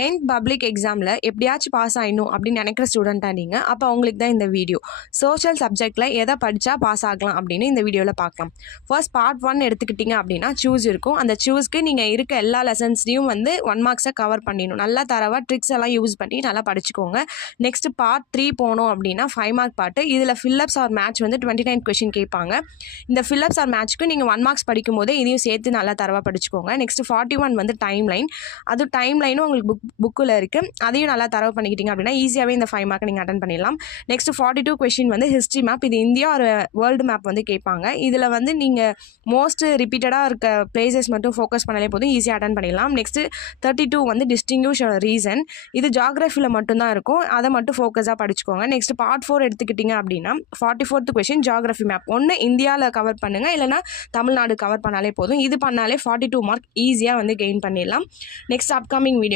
10th public எக்ஸாமில் எப்படியாச்சும் pass ஆகிடணும் அப்படின்னு நினைக்கிற ஸ்டூடெண்ட்டாக நீங்கள், அப்போ அவங்களுக்கு தான் இந்த வீடியோ. சோஷியல் சப்ஜெக்டில் எதை படித்தா பாஸ் ஆகலாம் அப்படின்னு இந்த வீடியோவில் பார்க்கலாம். ஃபர்ஸ்ட் பார்ட் 1 எடுத்துக்கிட்டிங்க அப்படின்னா சூஸ் இருக்கும். அந்த சூஸ்க்கு நீங்கள் இருக்க எல்லா லெசன்ஸ்லையும் வந்து 1 மார்க்ஸை கவர் பண்ணிடணும். நல்லா தரவாக ட்ரிக்ஸ் எல்லாம் யூஸ் பண்ணி நல்லா படிச்சுக்கோங்க. நெக்ஸ்ட் பார்ட் 3 போனோம் அப்படின்னா 5 மார்க் பார்ட்டு. இதில் ஃபில்லப்ஸ் ஆர் மேட்ச் வந்து 29 கொஷின் கேட்பாங்க. இந்த ஃபில்லப்ஸ் ஆர் மேட்ச்க்கு நீங்கள் 1 மார்க்ஸ் படிக்கும் போதே இதையும் சேர்த்து நல்லா தரவாக படிச்சுக்கோங்க. நெக்ஸ்ட் 41 வந்து டைம் லைன். அது டைம் லைனும் உங்களுக்கு புக்கில் இருக்குது. அதையும் நல்லா தரவு பண்ணிக்கிட்டீங்க அப்படின்னா ஈஸியாகவே இந்த 5 மார்க்கை நீங்கள் அட்டன் பண்ணிடலாம். நெக்ஸ்ட் 42 கொஷின் வந்து ஹிஸ்ட்ரி மேப். இது இந்தியா ஒரு வேர்ல்டு மேப் வந்து கேட்பாங்க. இதில் வந்து நீங்கள் மோஸ்ட் ரிப்பீட்டடாக இருக்க பிளேசஸ் மட்டும் ஃபோக்கஸ் பண்ணாலே போதும், ஈஸியாக அட்டன் பண்ணிடலாம். நெக்ஸ்ட் 32 வந்து டிஸ்டிங்யூஷ் ரீசன். இது ஜாகிரஃபியில் மட்டும்தான் இருக்கும், அதை மட்டும் ஃபோக்கஸாக படிச்சுக்கோங்க. நெக்ஸ்ட் பார்ட் 4 எடுத்துக்கிட்டிங்க அப்படின்னா 44th கொஷின் ஜாகிரஃபி மேப். ஒன்று இந்தியாவில் கவர் பண்ணுங்கள், இல்லைனா தமிழ்நாடு கவர் பண்ணாலே போதும். இது பண்ணாலே 42 மார்க் ஈஸியாக வந்து கெயின் பண்ணிடலாம். நெக்ஸ்ட் அப்கமிங் வீடியோவில்